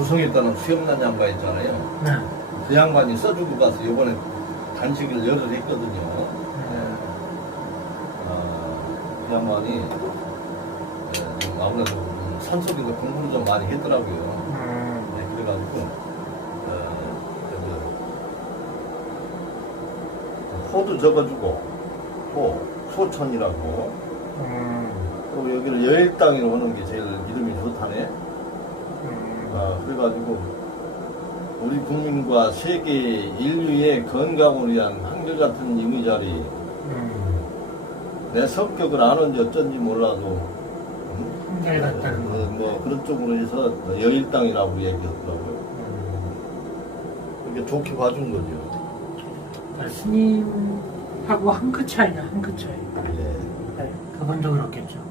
구성했다는 수영난 양반 있잖아요. 네. 그 양반이 써주고 가서 이번에 단식을 열흘 했거든요. 그 양반이 좀 아무래도 산속에서 공부를 좀 많이 했더라고요. 네, 그래가지고 호도 적어주고 소천이라고 또 여기를 여일당이로 오는 게 제일 이름이 좋다네. 그래가지고 우리 국민과 세계 인류의 건강을 위한 한결같은 이미자리. 내 성격을 아는지 어쩐지 몰라도 한결같다는 거. 뭐 그런 쪽으로 해서 여일당이라고 얘기하더라고요. 이렇게 좋게 봐준 거죠. 스님하고 한 끗 차이냐, 한 끗 차이. 예. 네, 그분도 그렇겠죠.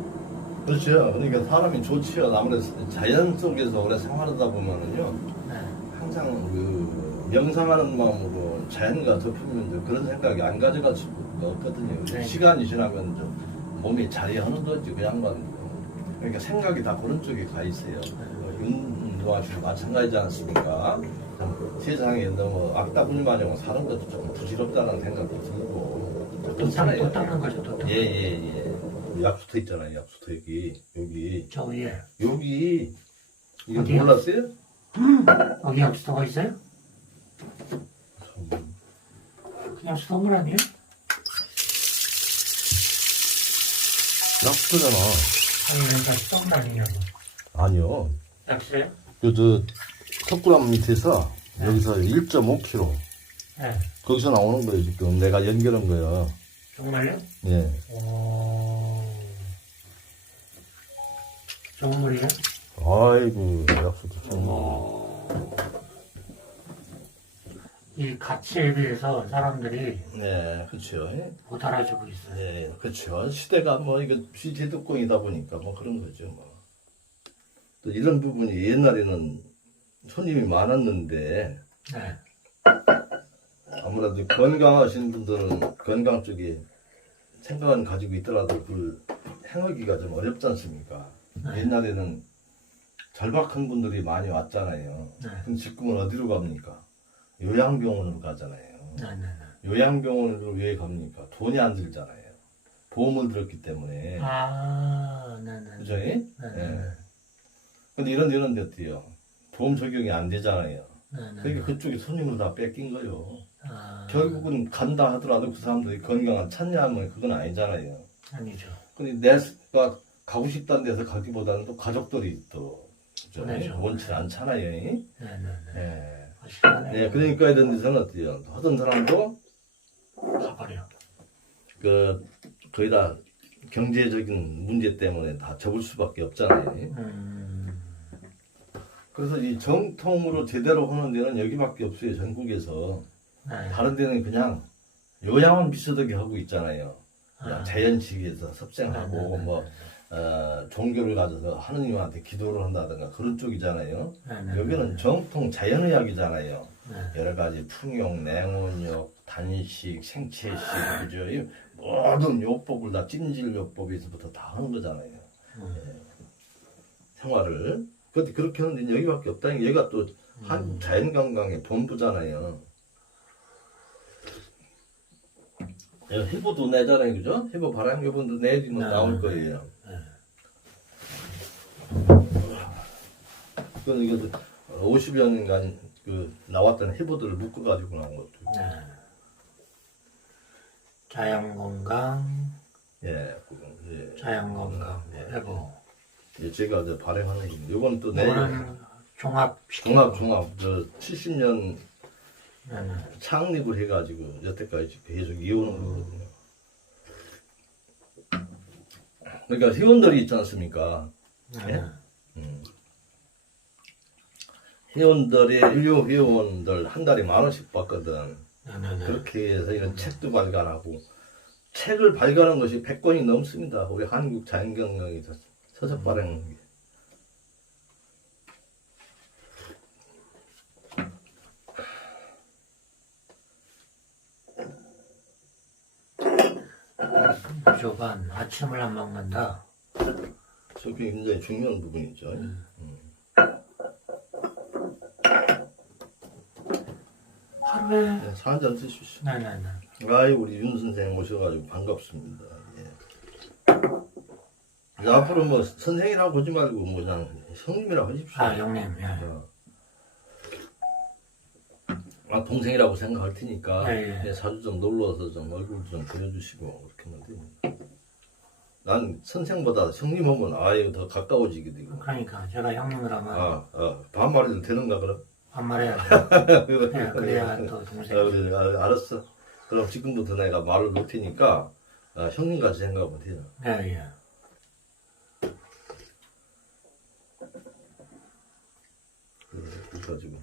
그렇죠. 그러니까 사람이 좋지요. 아무래도 자연 속에서 오래 생활하다 보면은요, 네. 항상 그 명상하는 마음으로 자연과 덮으면 그런 생각이 안 가져갈 수가 없거든요. 네. 시간이 지나면 좀 몸이 자리하는 거지, 그 양반. 그러니까 생각이 다 그런 쪽에 가 있어요. 윤도아 씨도 마찬가지지 않습니까? 세상에 너무 악다불만하고 사는 것도 좀 부질없다는 생각도 들고. 또 닦는 거죠, 또. 예. 약 붙어 있잖아요. 약 붙어 여기. 저 위에. 여기 이거 어디요? 몰랐어요? 여기 약수도가 있어요? 그냥 수돗물 아니에요? 약 붙어잖아. 아니, 그러니까 수돗물 아니냐고. 아니요. 약수요? 저 석굴암 밑에서 여기서 1.5km 네. 거기서 나오는 거예요. 지금 내가 연결한 거예요. 정말요? 예. 좋은 물이요? 아이고 약수도 좀. 이 가치에 비해서 사람들이 네, 그렇죠. 못 알아주고 있어요. 네, 그렇죠. 시대가 뭐 이거 시대득공이다 보니까 뭐 그런 거죠. 뭐. 또 이런 부분이 옛날에는 손님이 많았는데 네. 아무래도 건강하신 분들은 건강 쪽에 생각은 가지고 있더라도 그걸 행하기가 좀 어렵지 않습니까? 네. 옛날에는 절박한 분들이 많이 왔잖아요. 네. 그럼 지금은 어디로 갑니까? 요양병원으로 가잖아요. 네네네. 요양병원으로 왜 갑니까? 돈이 안 들잖아요. 보험을 들었기 때문에. 네네. 그죠? 네네. 예. 근데 이런 데는 어때요? 보험 적용이 안 되잖아요. 네네. 그러니까 그쪽에 손님을 다 뺏긴 거예요. 아, 결국은 간다 하더라도 그 사람들이 건강한 찾냐 하면 그건 아니잖아요. 아니죠. 근데 내가 가고 싶다는 데서 가기보다는 또 가족들이 또 그죠? 그렇죠. 원치 않잖아요. 네네네. 예. 아시겠네요. 네, 그러니까 이런 데서는 어때요? 어떤 사람도 가버려. 거의 다 경제적인 문제 때문에 다 접을 수밖에 없잖아요. 그래서 이 정통으로 제대로 하는 데는 여기밖에 없어요. 전국에서. 네. 다른 데는 그냥 요양원 비슷하게 하고 있잖아요. 그냥 자연식에서 섭생하고 네네네. 뭐 종교를 가져서 하느님한테 기도를 한다든가 그런 쪽이잖아요. 네네네. 여기는 정통 자연의학이잖아요. 네. 여러 가지 풍용, 냉온욕, 단식, 생체식, 그죠? 이 모든 요법을 다 찜질요법에서부터 다 하는 거잖아요. 예. 생활을. 근데 그렇게 하는데 여기밖에 없다니 얘가 또 한 자연관광의 본부잖아요. 해보도 내잖아요, 그죠? 해보 바람교본도 내리면 나올 거예요. 그건 이거 50여 년간 그 나왔던 해보들을 묶어가지고 나온 것도. 네. 자연건강, 예, 자연건강, 해보. 예, 제가 이제 발행하는 겁니다. 요건 또 이거는 종합. 종합, 저 70년 네네. 창립을 해가지고 여태까지 계속 이어오는 거거든요. 그러니까 회원들이 있지 않습니까? 예? 회원들의 일류 회원들 한 달에 10,000원씩 받거든. 네네네. 그렇게 해서 이런 책도 발간하고 책을 발간한 것이 100권이 넘습니다. 우리 한국 자연경영에서 서적 발행한 게. 무조건 아침을 안 먹는다. 저게 굉장히 중요한 부분이죠. 왜? 네, 한잔 드십시오. 네네네. 아이, 우리 윤 선생님 오셔가지고 반갑습니다. 예. 이제 앞으로 뭐 선생이라고 하지 말고 뭐 그냥 형님이라고 하십시오. 아, 형님. 예. 아, 동생이라고 생각할 테니까 예, 예. 자주 좀 놀러와서 좀 얼굴 좀 그려주시고 그렇게 하면 돼요. 난 선생보다 형님 하면 아예 더 가까워지게 되고. 그러니까 제가 형님을 하면 반말해도 되는가 그럼? 반말해야죠. 예, 그래야 또 동생. 그래, 알았어. 그럼 지금부터 내가 말을 놓을 테니까 형님같이 생각하면 돼요. 예, 예. 그래가지고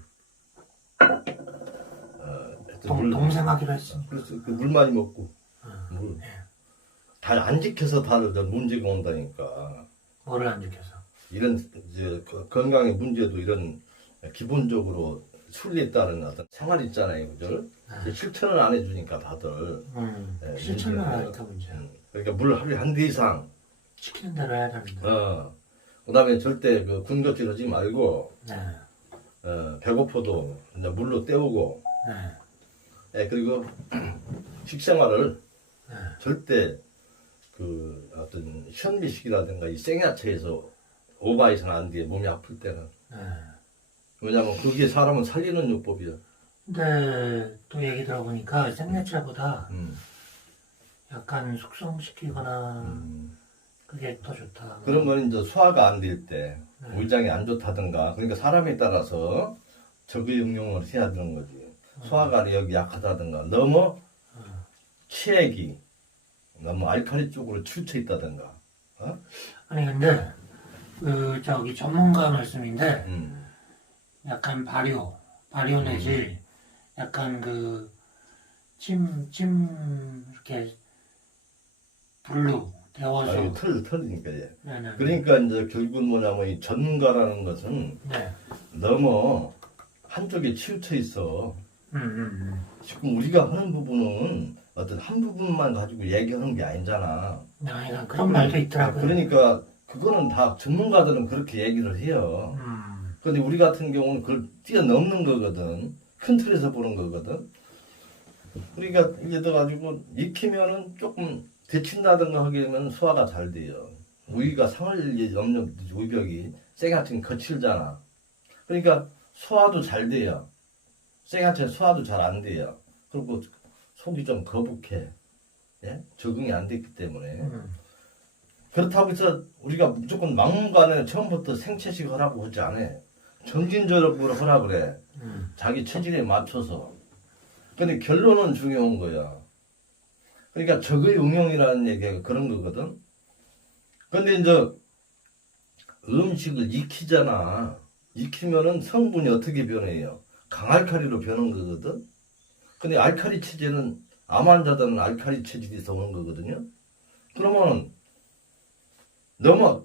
동생 하기로 했어. 그래서 물 많이 먹고 물. 예. 다 안 지켜서 다들 문제가 온다니까. 뭐를 안 지켜서? 이런 건강의 문제도 이런 기본적으로 술에 따른 어떤 생활 있잖아요, 그죠? 실천을 안 해주니까 다들. 실천을 안 문제는. 하니까 문제야. 그러니까 물 하루에 한 대 이상. 시키는 대로 해야 되는데. 그다음에 절대 그 군것질 하지 말고 네. 배고파도 이제 물로 때우고. 네. 그리고 식생활을 네. 절대 그 어떤 현미식이라든가 이 생야채에서 오바해서는 안 돼. 몸이 아플 때는. 네. 왜냐면 그게 사람을 살리는 요법이야. 근데 또 얘기 들어보니까 생야채보다 음. 약간 숙성시키거나 그게 더 좋다. 그런 건 이제 소화가 안 될 때, 네. 위장이 안 좋다든가, 그러니까 사람에 따라서 적응용을 해야 되는 거지. 소화가 여기 약하다든가, 너무 체액이 너무 알칼리 쪽으로 치우쳐 있다든가. 아니 근데 그 저기 전문가 말씀인데 약간 발효 내지 약간 그 찜 이렇게 불로 데워서. 이거 털리니까, 예. 네네. 그러니까 이제 결국은 뭐냐면 이 전문가라는 것은 네. 너무 한쪽에 치우쳐 있어. 지금 우리가 하는 부분은 어떤 한 부분만 가지고 얘기하는 게 아니잖아. 그러니까 그런 말도 있더라고요. 그러니까 그거는 다 전문가들은 그렇게 얘기를 해요. 근데 우리 같은 경우는 그걸 뛰어넘는 거거든. 큰 틀에서 보는 거거든. 그러니까 이게 돼가지고 익히면은 조금 데친다든가 하게 되면 소화가 잘 돼요. 우리가 상을 염려 우벽이 생야채는 거칠잖아. 그러니까 소화도 잘 돼요. 생야채 소화도 잘 안 돼요. 그리고 속이 좀 거북해. 예? 적응이 안 됐기 때문에. 그렇다고 해서 우리가 무조건 막무가내 처음부터 생채식 하라고 하지 않아. 점진적으로 하라 그래. 자기 체질에 맞춰서. 근데 결론은 중요한 거야. 그러니까 적의응용이라는 얘기가 그런 거거든. 근데 이제 음식을 익히잖아. 익히면은 성분이 어떻게 변해요? 강알칼리로 변한 거거든. 근데 알칼리 체질은 암 환자들은 알칼리 체질에서 오는 거거든요. 그러면 너무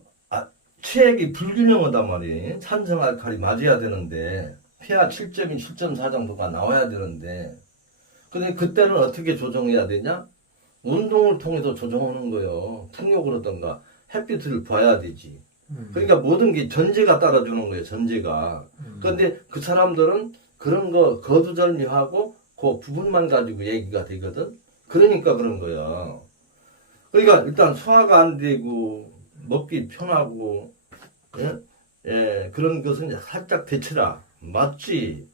체액이 불균형하단 말이에요. 산성 알칼리 맞아야 되는데 pH 7.2, 7.4 정도가 나와야 되는데 근데 그때는 어떻게 조정해야 되냐? 운동을 통해서 조정하는 거예요. 풍욕을 하던가 햇빛을 봐야 되지. 그러니까 모든 게 전제가 따라주는 거예요. 전제가. 그런데 그 사람들은 그런 거 거두절미하고 그 부분만 가지고 얘기가 되거든. 그러니까 그런 거야. 그러니까 일단 소화가 안 되고 먹기 편하고 그런 것은 살짝 데쳐라. 맞지?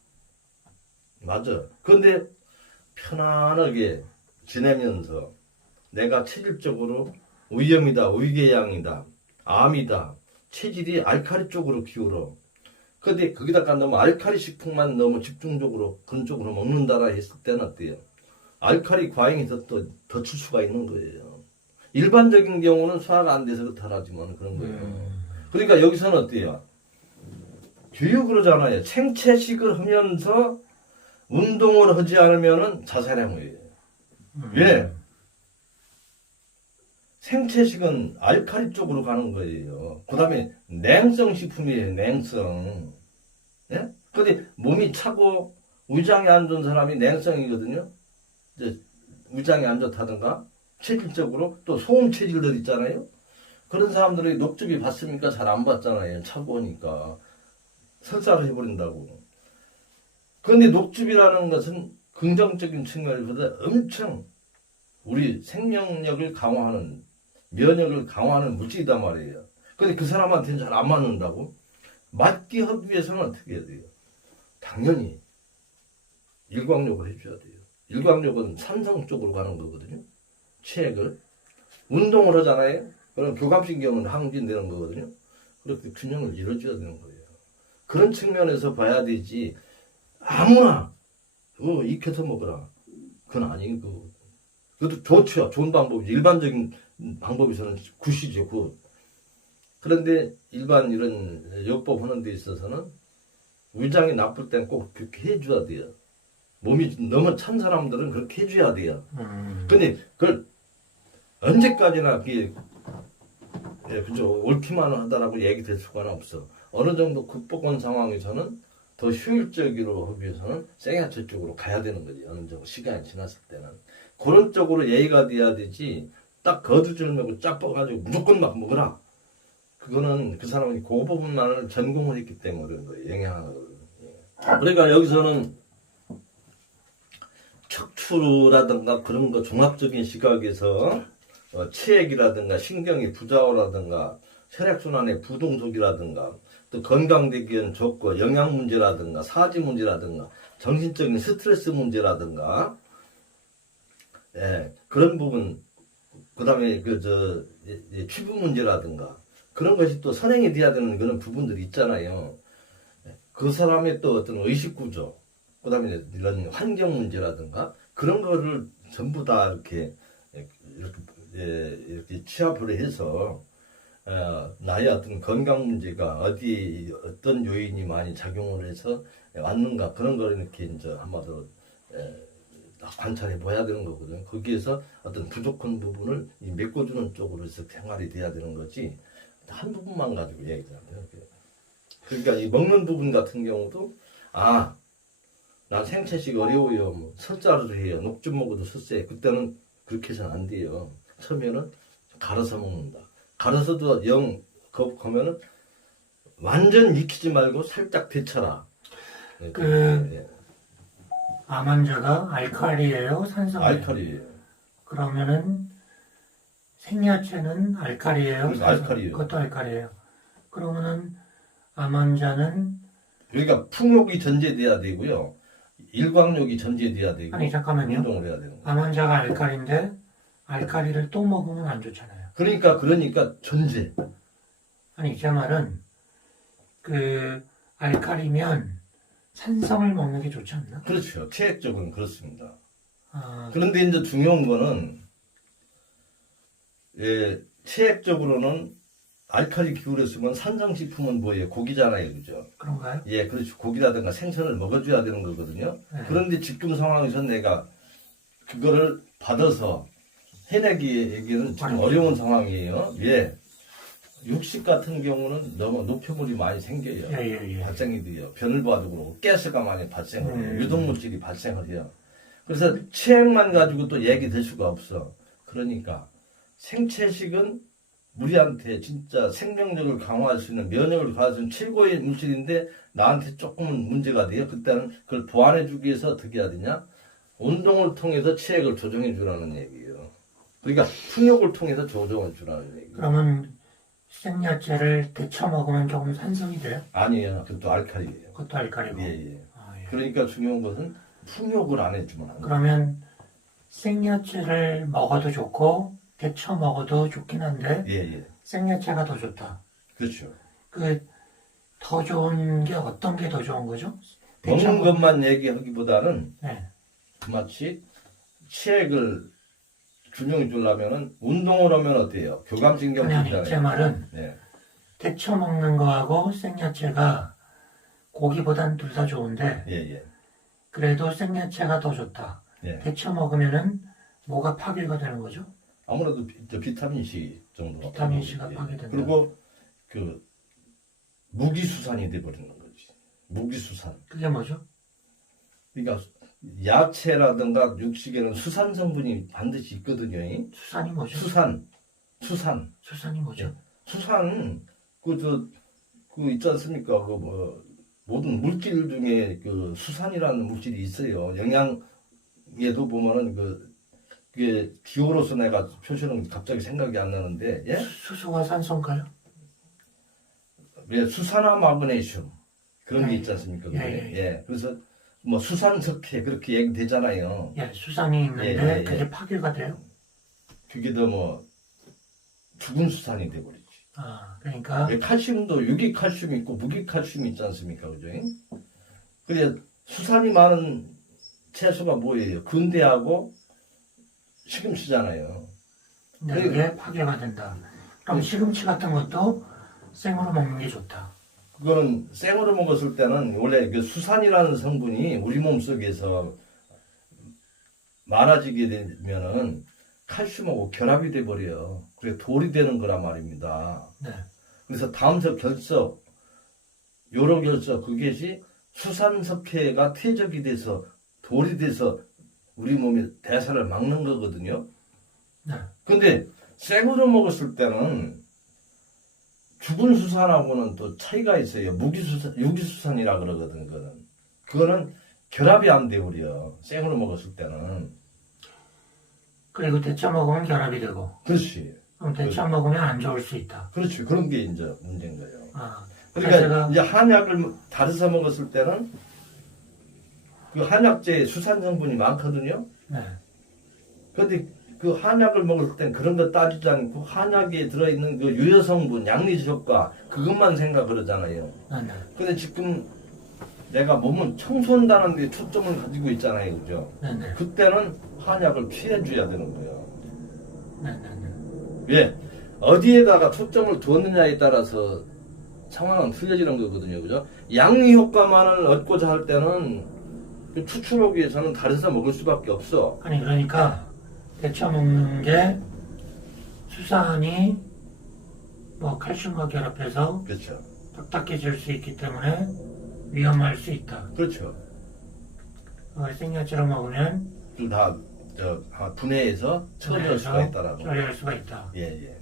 맞아. 그런데 편안하게 지내면서 내가 체질적으로 위염이다, 위궤양이다, 암이다, 체질이 알칼리 쪽으로 기울어. 근데 거기다가 너무 알칼리 식품만 너무 집중적으로 그런 쪽으로 먹는다라 했을 때는 어때요? 알칼리 과잉이 더 칠 수가 있는 거예요. 일반적인 경우는 소화가 안 돼서 그렇다라지만 그런 거예요. 그러니까 여기서는 어때요? 교육을 하잖아요. 생채식을 하면서 운동을 하지 않으면은 자살행위예요. 왜? 생채식은 알칼리 쪽으로 가는 거예요. 그 다음에 냉성 식품이에요. 냉성. 예? 근데 몸이 차고 위장이 안 좋은 사람이 냉성이거든요. 이제 위장이 안 좋다든가 체질적으로 또 소음 체질들 있잖아요. 그런 사람들이 녹즙이 받습니까? 잘 안 받잖아요. 차고 오니까 설사를 해버린다고. 그런데 녹즙이라는 것은 긍정적인 측면보다 엄청 우리 생명력을 강화하는, 면역을 강화하는 물질이단 말이에요. 근데 그 사람한테는 잘 안 맞는다고? 맞게 하기 위해서는 어떻게 해야 돼요? 당연히 일광욕을 해줘야 돼요. 일광욕은 산성 쪽으로 가는 거거든요. 체액을. 운동을 하잖아요. 그럼 교감신경은 항진되는 거거든요. 그렇게 균형을 이뤄줘야 되는 거예요. 그런 측면에서 봐야 되지. 아무나 익혀서 먹어라. 그건 아니고. 그것도 좋죠. 좋은 방법이. 일반적인 방법에서는 굿이죠. 굿. 그런데 일반 이런 요법 하는 데 있어서는 위장이 나쁠 땐 꼭 그렇게 해줘야 돼요. 몸이 너무 찬 사람들은 그렇게 해줘야 돼요. 근데 그걸 언제까지나 그게 그죠 옳기만 하다라고 얘기될 수가 없어. 어느 정도 극복한 상황에서는 더 효율적으로 하기 위해서는 생야채 쪽으로 가야 되는 거지. 어느 정도 시간이 지났을 때는 그런 쪽으로 예의가 돼야 되지. 딱 거두절미하고 짜뻐가지고 무조건 막 먹어라. 그거는 그 사람이 그 부분만을 전공을 했기 때문에 그런 거예요. 영향을. 그러니까 여기서는 척추라든가 그런 거 종합적인 시각에서 체액이라든가 신경의 부자화라든가 혈액순환의 부동속이라든가 또 건강대기엔 좋고 영양 문제라든가 사지 문제라든가 정신적인 스트레스 문제라든가 그런 부분 그 다음에 피부 문제라든가 그런 것이 또 선행이 돼야 되는 그런 부분들이 있잖아요. 그 사람의 또 어떤 의식구조 그 다음에 이런 환경 문제라든가 그런 거를 전부 다 이렇게 취합을 해서 나의 어떤 건강 문제가 어떤 요인이 많이 작용을 해서 왔는가 그런 걸 이렇게 이제 한마디로 관찰해 봐야 되는 거거든요. 거기에서 어떤 부족한 부분을 메꿔주는 쪽으로 해서 생활이 돼야 되는 거지 한 부분만 가지고 얘기를 하면 그러니까 이 먹는 부분 같은 경우도 난 생채식 어려워요. 뭐 설자를 해요. 녹즙 먹어도 설세. 그때는 그렇게 해서는 안 돼요. 처음에는 갈아서 먹는다. 갈아서도 거북하면은 완전 익히지 말고 살짝 데쳐라. 암 환자가 알칼리예요, 산성이에요? 알칼리예요. 그러면은 생야채는 알칼리예요, 알칼리예요. 그것도 알칼리예요. 그러면은 암 환자는 그러니까 풍욕이 전제돼야 되고요. 일광욕이 전제돼야 되고. 아니 잠깐만요. 운동을 해야 되는 거예요. 암 환자가 알칼리인데 알칼리를 또 먹으면 안 좋잖아요. 그러니까 전제. 아니 제 말은 알칼리면 산성을 먹는 게 좋지 않나? 그렇죠. 체액적으로는 그렇습니다. 아, 그런데 이제 중요한 거는 체액적으로는 알칼리 기울여 쓰면 산성식품은 뭐예요? 고기잖아요. 그죠? 그런가요? 예, 그렇죠. 고기라든가 생선을 먹어줘야 되는 거거든요. 네. 그런데 지금 상황에서 내가 그거를 받아서 해내기에는 지금 어려운 상황이에요. 예. 육식 같은 경우는 너무 노폐물이 많이 생겨요. 예. 발생이 돼요. 변을 봐도 그렇고 가스가 많이 발생을 해요. 유독물질이 발생을 해요. 그래서 체액만 가지고 또 얘기될 수가 없어. 그러니까 생채식은 우리한테 진짜 생명력을 강화할 수 있는 면역을 강화할 수 있는 최고의 물질인데 나한테 조금은 문제가 돼요. 그때는 그걸 보완해 주기 위해서 어떻게 해야 되냐? 운동을 통해서 체액을 조정해 주라는 얘기예요. 그러니까 풍욕을 통해서 조정해 주라는 얘기예요. 그러면 생야채를 데쳐 먹으면 조금 산성이 돼요? 아니에요. 그것도 알칼리예요. 그것도 알칼리고. 예. 아, 예. 그러니까 중요한 것은 풍욕을 안 해주면 안 돼요. 그러면 생야채를 먹어도 좋고 데쳐 먹어도 좋긴 한데 예. 생야채가 더 좋다. 그렇죠. 더 좋은 게 어떤 게 더 좋은 거죠? 먹는 것만 얘기하기보다는 네. 마치 체액을 균형해 주려면은 운동을 하면 어때요? 교감신경 아니 있잖아요. 제 말은 네. 데쳐 먹는 거하고 생야채가 고기보단 둘 다 좋은데 예. 그래도 생야채가 더 좋다. 예. 데쳐 먹으면은 뭐가 파괴가 되는 거죠? 아무래도 비타민 C 정도가 비타민 C가 예. 파괴된다. 그리고 무기수산이 돼버리는 거지. 무기수산. 그게 뭐죠? 그러니까 야채라든가 육식에는 수산 성분이 반드시 있거든요. 수산이 뭐죠? 수산. 수산이 뭐죠? 수산 있지 않습니까? 모든 물질 중에 수산이라는 물질이 있어요. 얘도 보면은 그게 기호로서 내가 표시는 갑자기 생각이 안 나는데, 예? 수소가 산소인가요? 예, 수산화 마그네슘 그런 게 예, 있지 않습니까? 예, 그게? 예. 예. 그래서 뭐 수산석회 그렇게 얘기되잖아요. 예, 수산이 있는데 예, 예, 그게 예. 파괴가 돼요. 그게 더 뭐 죽은 수산이 돼버리지. 아, 그러니까 예, 칼슘도 유기칼슘이 있고 무기칼슘이 있지 않습니까? 그죠? 그래 수산이 많은 채소가 뭐예요? 근대하고 시금치잖아요. 근데 그게 파괴가 된다. 그럼 시금치 같은 것도 생으로 먹는 게 좋다. 그거는 생으로 먹었을 때는 원래 그 수산이라는 성분이 우리 몸 속에서 많아지게 되면은 칼슘하고 결합이 돼 버려요. 그래 돌이 되는 거란 말입니다. 네. 그래서 다음석 결석, 요로 결석 그것이 수산석회가 퇴적이 돼서 돌이 돼서 우리 몸의 대사를 막는 거거든요. 네. 근데 생으로 먹었을 때는 죽은 수산하고는 또 차이가 있어요. 무기수산, 유기수산이라 그러거든, 그거는. 그거는 결합이 안 돼, 우리요. 생으로 먹었을 때는. 그리고 데쳐 먹으면 결합이 되고, 그렇지. 그럼 데쳐 먹으면 안 좋을 수 있다. 그렇지. 그런 게 이제 문제인 거예요. 아, 그러니까 제가 이제 한약을 다려서 먹었을 때는 그 한약재에 수산 성분이 많거든요. 네. 근데 그 한약을 먹을 땐 그런 거 따지지 않고 한약에 들어있는 그 유효 성분, 양리지 효과 그것만 생각을 하잖아요. 네, 네. 근데 지금 내가 몸을 청소한다는 데 초점을 가지고 있잖아요. 그죠? 네, 네. 그때는 한약을 피해줘야 되는 거예요. 네, 네, 네. 왜? 어디에다가 초점을 두었느냐에 따라서 상황은 틀려지는 거거든요. 그죠? 양리 효과만을 얻고자 할 때는 그 추출하기 위해서는 다려서 먹을 수밖에 없어. 아니 그러니까 데쳐 먹는 게 수산이 뭐 칼슘과 결합해서 그렇죠. 딱딱해질 수 있기 때문에 위험할 수 있다. 그렇죠. 그걸 생야채로 먹으면 좀 다 분해해서 처리할 수가 있다라고. 처리할 수가 있다. 예, 예.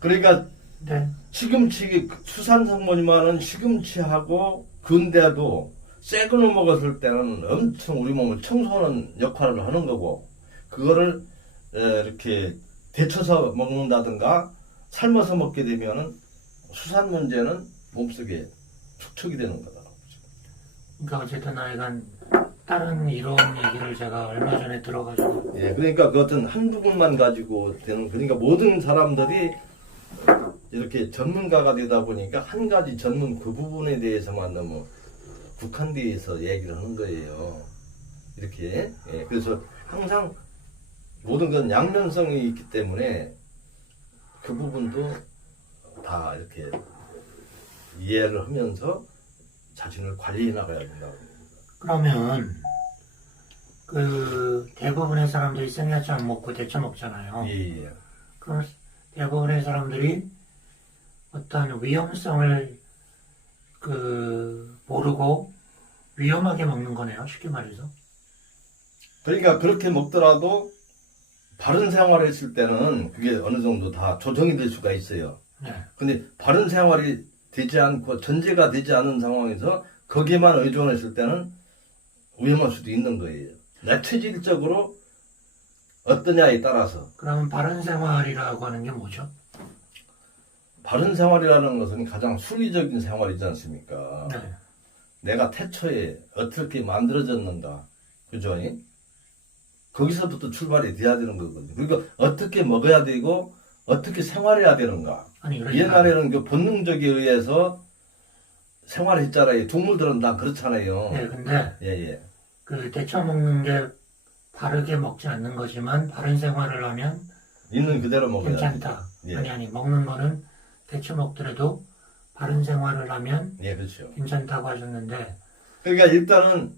그러니까 네, 시금치 수산 성분이 많은 시금치하고 근대도 새 거를 먹었을 때는 엄청 우리 몸을 청소하는 역할을 하는 거고 그거를 이렇게 데쳐서 먹는다든가 삶아서 먹게 되면은 수산 문제는 몸속에 축적이 되는 거다. 그러니까 어쨌든 하여간 다른 이론 얘기를 제가 얼마 전에 들어가지고 예, 그러니까 그 어떤 한 부분만 가지고 되는 그러니까 모든 사람들이 이렇게 전문가가 되다 보니까 한 가지 전문 그 부분에 대해서만 너무 국한돼서 얘기를 하는 거예요. 이렇게 예, 그래서 항상 모든 건 양면성이 있기 때문에 그 부분도 다 이렇게 이해를 하면서 자신을 관리해 나가야 된다고. 그러면 그 대부분의 사람들이 생야채 안 먹고 데쳐 먹잖아요. 예, 예. 그럼 대부분의 사람들이 어떤 위험성을 모르고 위험하게 먹는 거네요. 쉽게 말해서. 그러니까 그렇게 먹더라도 바른 생활을 했을 때는 그게 어느 정도 다 조정이 될 수가 있어요. 네. 근데 바른 생활이 되지 않고 전제가 되지 않은 상황에서 거기에만 의존했을 때는 위험할 수도 있는 거예요. 내 체질적으로 어떠냐에 따라서. 그러면 바른 생활이라고 하는 게 뭐죠? 바른 생활이라는 것은 가장 순리적인 생활이지 않습니까? 네. 내가 태초에 어떻게 만들어졌는가. 그죠? 거기서부터 출발이 돼야 되는 거거든요. 그러니까 어떻게 먹어야 되고 어떻게 생활해야 되는가. 아니 그러니까 옛날에는 그 본능적에 의해서 생활했잖아요. 동물들은 다 그렇잖아요. 네, 근데 예, 예. 그 데쳐 먹는 게 바르게 먹지 않는 거지만 바른 생활을 하면 있는 그대로 먹어야 돼. 괜찮다. 예. 아니 먹는 거는 데쳐 먹더라도 바른 생활을 하면 예, 그렇죠. 괜찮다고 하셨는데 그러니까 일단은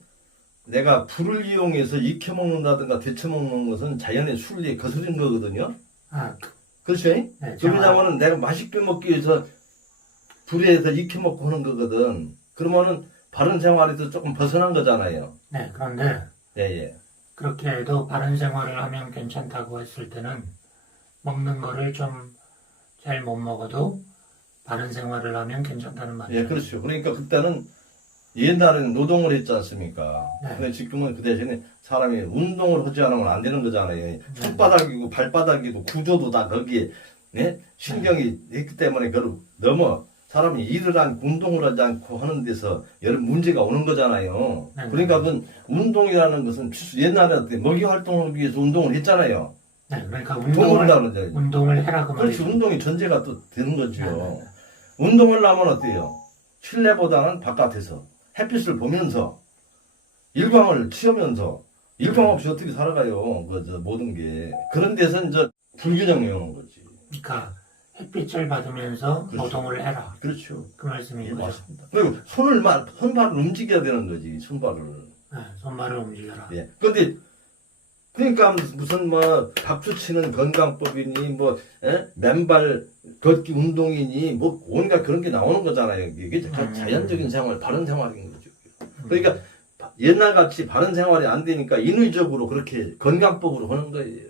내가 불을 이용해서 익혀 먹는다든가 데쳐 먹는 것은 자연의 순리에 거스른 거거든요. 아, 그렇죠? 네, 그러냐면은 내가 맛있게 먹기 위해서 불에서 익혀 먹고 하는 거거든. 그러면은 바른 생활에서 조금 벗어난 거잖아요. 네, 그런데 예, 예. 그렇게 해도 바른 생활을 하면 괜찮다고 했을 때는 먹는 거를 좀 잘 못 먹어도 바른 생활을 하면 괜찮다는 말이죠. 예, 그렇죠. 그러니까 그때는 옛날에는 노동을 했지 않습니까? 네. 근데 지금은 그 대신에 사람이 운동을 하지 않으면 안 되는 거잖아요. 손바닥이고 발바닥이고 구조도 다 거기에 네? 신경이 있기 때문에 그걸 넘어 사람이 일을 안 운동을 하지 않고 하는 데서 여러 문제가 오는 거잖아요. 네. 그러니까 그 운동이라는 것은 옛날에 먹이 활동을 위해서 운동을 했잖아요. 네, 그러니까 운동을 하는 거죠. 운동을 해라 그 그렇지, 말이죠. 운동이 전제가 또 되는 거죠. 네. 운동을 하면 어때요? 실내보다는 바깥에서 햇빛을 보면서 일광을 취하면서 일광 없이 어떻게 살아가요? 모든 게. 그런 데서 이제 불균형이 오는 거지. 그러니까 햇빛을 받으면서 그렇죠. 노동을 해라. 그렇죠. 그 말씀인 예, 거죠. 맞습니다. 그리고 손발을 움직여야 되는 거지, 손발을. 네, 손발을 움직여라. 예. 근데, 그러니까 무슨 뭐 박수 치는 건강법이니 뭐 맨발 걷기 운동이니 뭐 온갖 그런 게 나오는 거잖아요. 이게 자연적인 생활, 바른 생활인 거죠. 그러니까 옛날같이 바른 생활이 안 되니까 인위적으로 그렇게 건강법으로 하는 거예요.